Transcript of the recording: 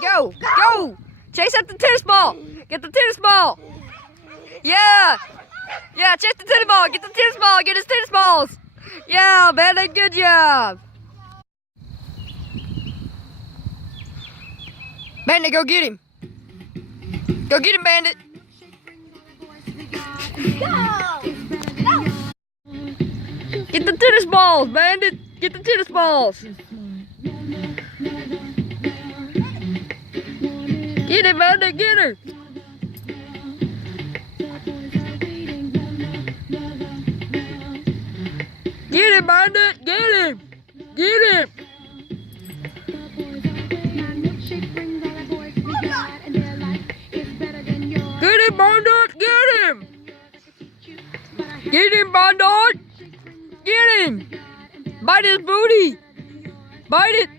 Go! Go! Chase up the tennis ball! Get the tennis ball! Yeah! Yeah, chase the tennis ball! Get the tennis ball! Get his tennis balls! Yeah, Bandit, good job! Bandit, go get him! Go get him, Bandit! Get the tennis balls, Bandit! Get the tennis balls! Get it, Bandit, get her! Get him, Bandit, get him! Get him! Get him, Bandit, get him! Get him, Bandit! Get him! Bite his booty! Bite it!